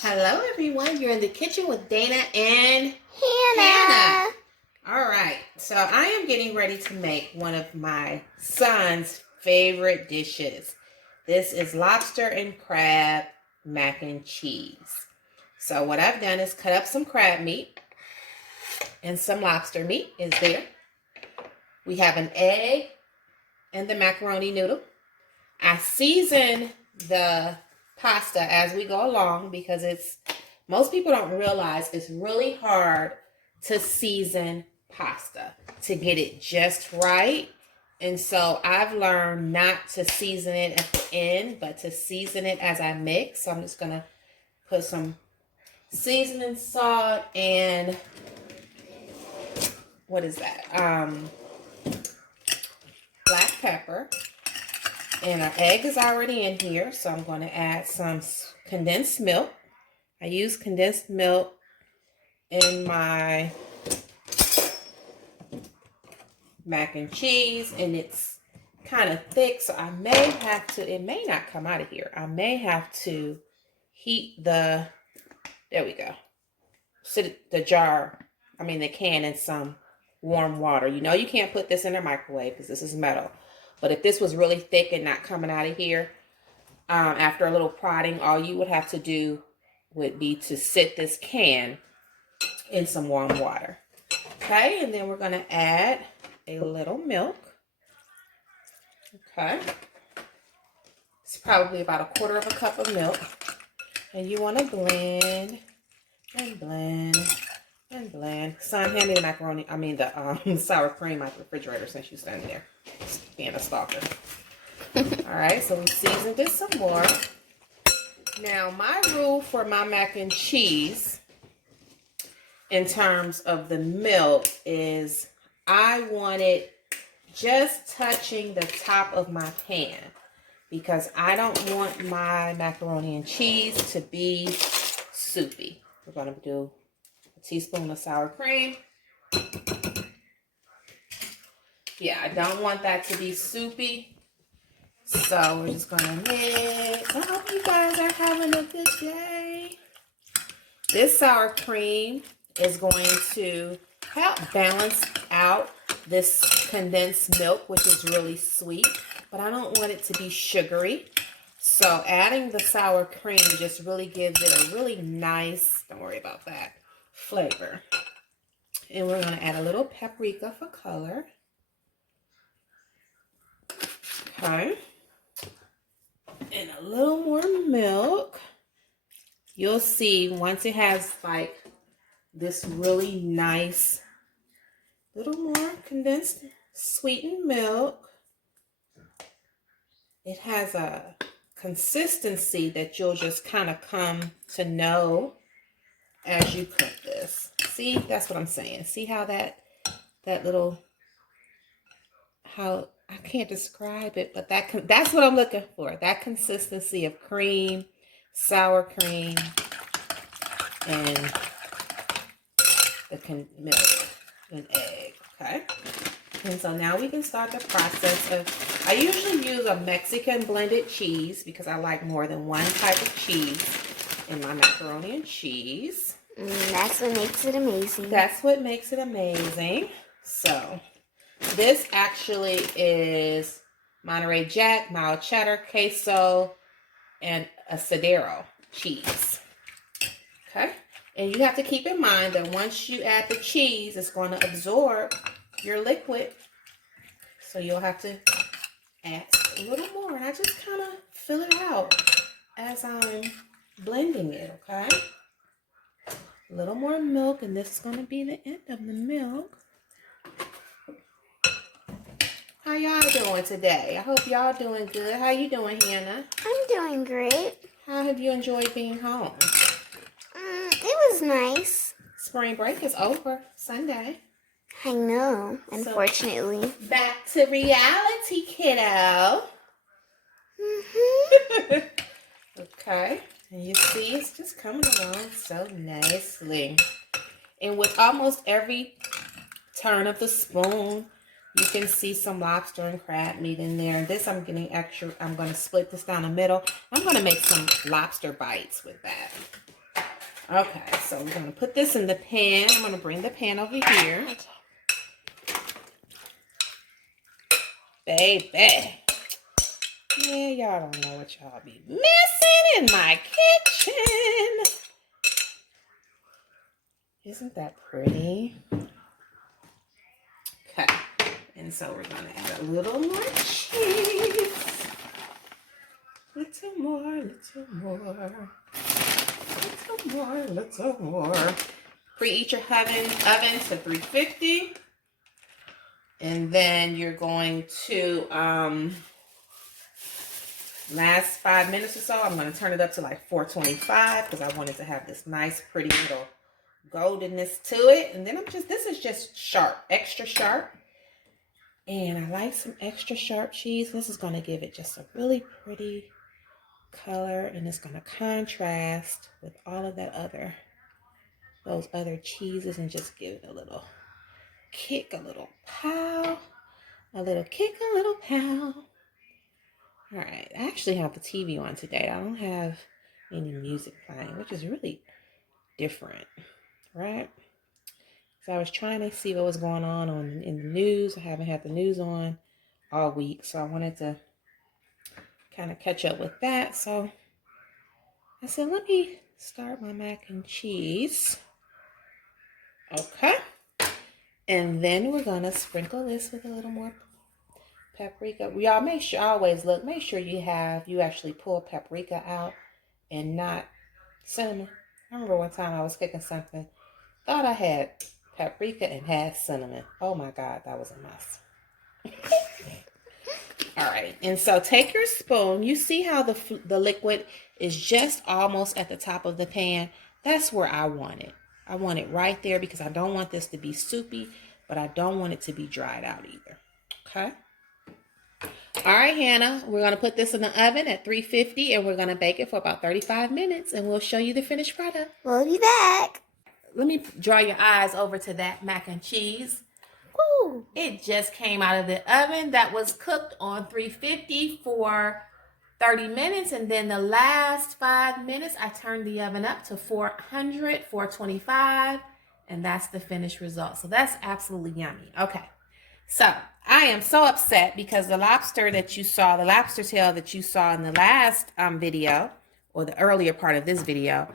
Hello, everyone. You're in the kitchen with Dana and Hannah. All right. So I am getting ready to make one of my son's favorite dishes. This is lobster and crab mac and cheese. So what I've done is cut up some crab meat and some lobster meat is there. We have an egg and the macaroni noodle. I season the pasta as we go along because most people don't realize it's really hard to season pasta to get it just right. And so I've learned not to season it at the end, but to season it as I mix. So I'm just going to put some seasoning salt and what is that? Black pepper. And our egg is already in here, so I'm going to add some condensed milk. I use condensed milk in my mac and cheese, and it's kind of thick, so I may have to, it may not come out of here. I may have to heat there we go. Sit the can in some warm water. You know you can't put this in a microwave because this is metal. But if this was really thick and not coming out of here, after a little prodding, all you would have to do would be to sit this can in some warm water. Okay, and then we're going to add a little milk. Okay. It's probably about 1/4 cup of milk. And you want to blend and blend and blend. Son, hand me the macaroni, the sour cream out the refrigerator since you're standing there being a stalker. All right, so we seasoned it some more. Now, my rule for my mac and cheese in terms of the milk is I want it just touching the top of my pan because I don't want my macaroni and cheese to be soupy. We're going to do a teaspoon of sour cream. Yeah, I don't want that to be soupy. So we're just going to mix. I hope you guys are having a good day. This sour cream is going to help balance out this condensed milk, which is really sweet. But I don't want it to be sugary. So adding the sour cream just really gives it a really nice, don't worry about that, flavor. And we're going to add a little paprika for color. Okay. And a little more milk. You'll see once it has like this really nice little more condensed sweetened milk, it has a consistency that you'll just kind of come to know as you cook this. See, that's what I'm saying. See how that little, how I can't describe it, but that's what I'm looking for. That consistency of cream, sour cream, and the milk and egg. Okay. And so now we can start the process of, I usually use a Mexican blended cheese because I like more than one type of cheese in my macaroni and cheese. That's what makes it amazing. That's what makes it amazing. So this actually is Monterey Jack, mild cheddar, queso, and a Cedero cheese. Okay. And you have to keep in mind that once you add the cheese, it's going to absorb your liquid. So you'll have to add a little more. And I just kind of fill it out as I'm blending it, okay? A little more milk, and this is going to be the end of the milk. How y'all doing today? I hope y'all doing good. How you doing, Hannah? I'm doing great. How have you enjoyed being home? It was nice. Spring break is over Sunday. I know, unfortunately. So, back to reality, kiddo. Okay. And you see, it's just coming along so nicely. And with almost every turn of the spoon, you can see some lobster and crab meat in there. This I'm getting extra. I'm going to split this down the middle. I'm going to make some lobster bites with that. Okay, so we're going to put this in the pan. I'm going to bring the pan over here. Baby. Yeah, y'all don't know what y'all be missing in my kitchen. Isn't that pretty? Okay. And so we're going to add a little more cheese. Little more, little more. Little more, little more. Preheat your oven to 350. And then you're going to, last 5 minutes or so, I'm going to turn it up to like 425 because I want it to have this nice, pretty little goldenness to it. And then this is just sharp, extra sharp. And I like some extra sharp cheese. This is going to give it just a really pretty color. And it's going to contrast with all of those other cheeses and just give it a little kick, a little pow. A little kick, a little pow. All right, I actually have the TV on today. I don't have any music playing, which is really different, right? So I was trying to see what was going on in the news. I haven't had the news on all week, so I wanted to kind of catch up with that. So I said, let me start my mac and cheese. Okay. And then we're going to sprinkle this with a little more paprika. Y'all make sure, make sure you actually pull paprika out and not cinnamon. I remember one time I was cooking something, thought I had paprika and had cinnamon. Oh my God, that was a mess. All right, and so take your spoon. You see how the liquid is just almost at the top of the pan? That's where I want it. I want it right there because I don't want this to be soupy, but I don't want it to be dried out either. Okay? All right, Hannah, we're going to put this in the oven at 350 and we're going to bake it for about 35 minutes and we'll show you the finished product. We'll be back. Let me draw your eyes over to that mac and cheese. Woo! It just came out of the oven that was cooked on 350 for 30 minutes. And then the last 5 minutes, I turned the oven up to 425. And that's the finished result. So that's absolutely yummy. Okay. So I am so upset because the lobster tail that you saw in the last video, or the earlier part of this video,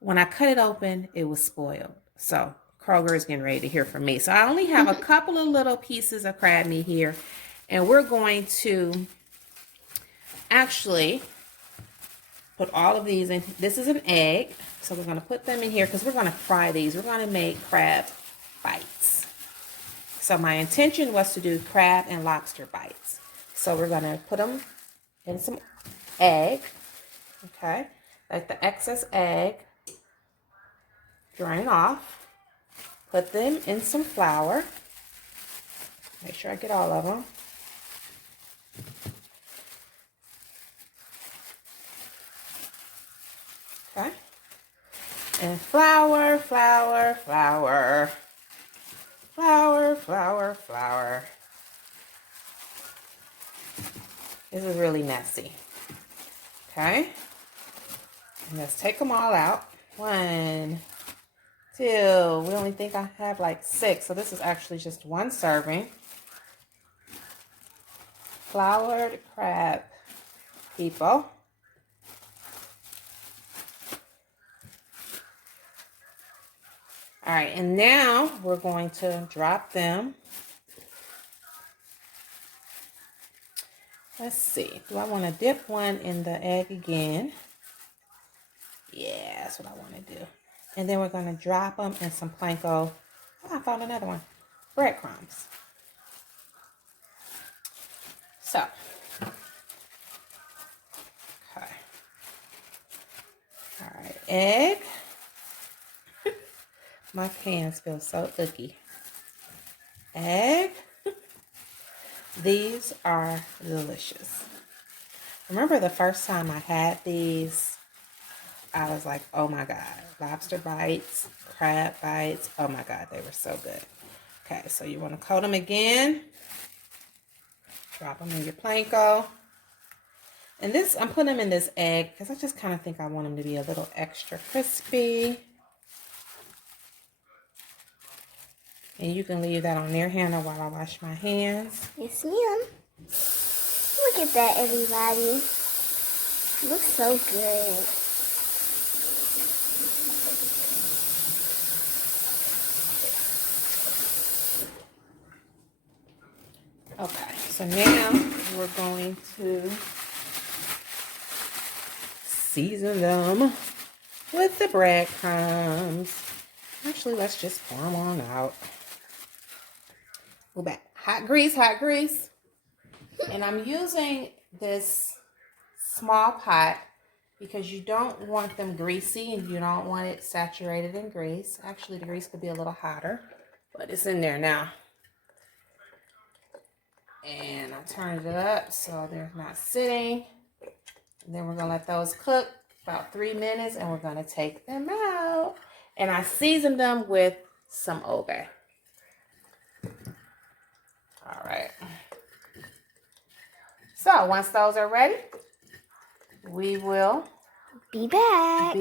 when I cut it open, it was spoiled. So Kroger is getting ready to hear from me. So I only have a couple of little pieces of crab meat here, and we're going to actually put all of these in. This is an egg, so we're going to put them in here because we're going to fry these. We're going to make crab bites. So my intention was to do crab and lobster bites. So we're going to put them in some egg, okay? Like the excess egg, drain off. Put them in some flour. Make sure I get all of them. Okay? And flour, flour, flour. Flour, flour, flour. This is really messy. Okay? And let's take them all out. 1, 2. We only think I have like 6. So this is actually just 1 serving. Floured crab, people. All right, and now we're going to drop them. Let's see. Do I want to dip one in the egg again? Yeah, that's what I want to do. And then we're going to drop them in some panko. Oh, I found another one. Breadcrumbs. So. Okay. All right, egg. My hands feel so icky. Egg. These are delicious. Remember the first time I had these, I was like, oh my God. Lobster bites, crab bites. Oh my God, they were so good. Okay, so you want to coat them again. Drop them in your panko. And this, I'm putting them in this egg because I just kind of think I want them to be a little extra crispy. And you can leave that on there, Hannah, while I wash my hands. Yes, ma'am. Look at that, everybody. Looks so good. Okay, so now we're going to season them with the breadcrumbs. Actually, let's just pour them on out. Go back. Hot grease, hot grease. And I'm using this small pot because you don't want them greasy and you don't want it saturated in grease. Actually, the grease could be a little hotter, but it's in there now. And I turned it up so they're not sitting. And then we're going to let those cook about 3 minutes and we're going to take them out. And I seasoned them with some Old Bay. All right. So once those are ready, we will be back.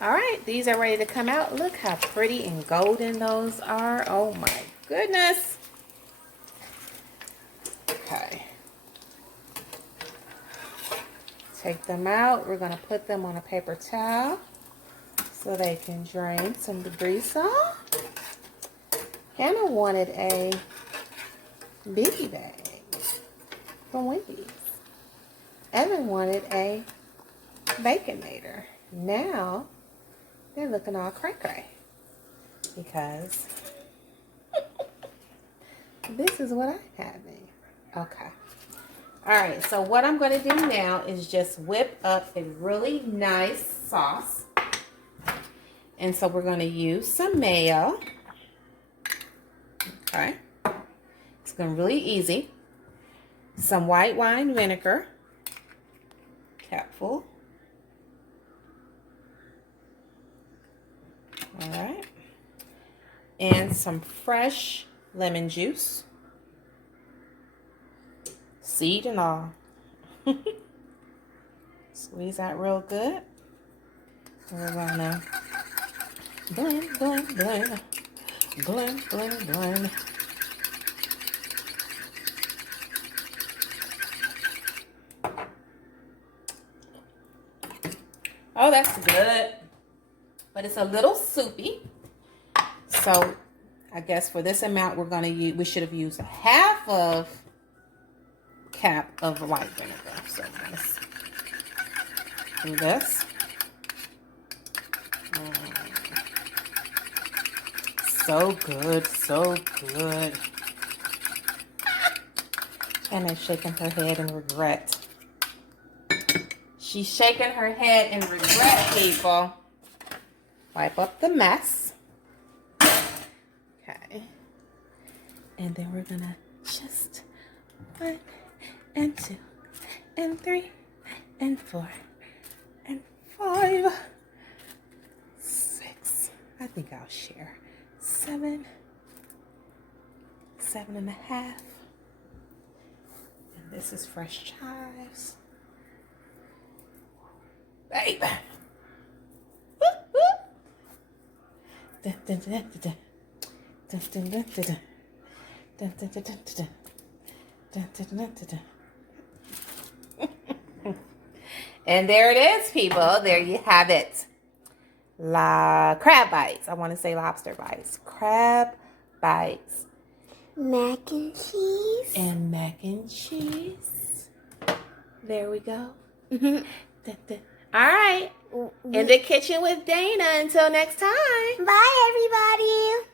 All right, these are ready to come out. Look how pretty and golden those are. Oh my goodness. Okay. Take them out. We're going to put them on a paper towel so they can drain some of the grease off. Hannah wanted a biggie bag from Wendy's. Evan wanted a Baconator. Now they're looking all cray-cray because this is what I'm having. Okay. All right, so what I'm going to do now is just whip up a really nice sauce. And so we're going to use some mayo. Okay. It's going to be really easy. Some white wine vinegar. Capful. All right. And some fresh lemon juice. Seed and all. Squeeze that real good. And we're gonna blend, blend, blend. Blend, blend, blend. Oh, that's good. But it's a little soupy. So I guess for this amount we're gonna use, we should have used a half of cap of white vinegar. So let's do this. So good, so good. Hannah's shaking her head in regret. She's shaking her head in regret, people. Wipe up the mess. Okay. And then we're gonna just 1 and 2 and 3 and 4 and 5, 6. I think I'll share. 7, 7.5. And this is fresh chives. Baby. And there it is, people. There you have it. Crab bites. I want to say lobster bites. Crab bites. Mac and cheese. And mac and cheese. There we go. All right. In the kitchen with Dana. Until next time. Bye, everybody.